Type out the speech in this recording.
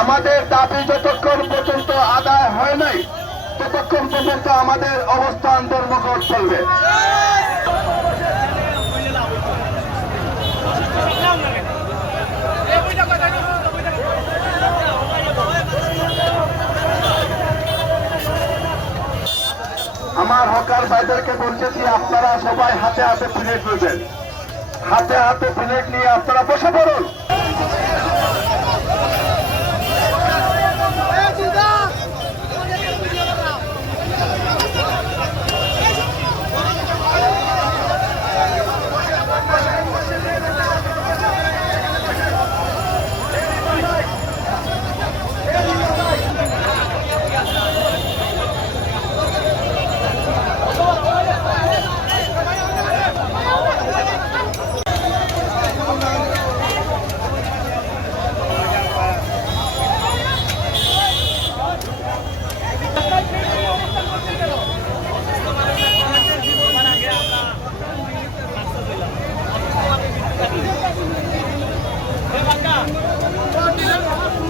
আমাদের দাবি যতক্ষণ পর্যন্ত আদায় হয় নাই ততক্ষণ পর্যন্ত আমাদের অবস্থান ধর্মঘট চলবে। আমার হকার ভাইদেরকে বলতেছি, আপনারা সবাই হাতে হাতে প্লেট নেবেন, হাতে হাতে প্লেট নিয়ে আপনারা বসে পড়ুন।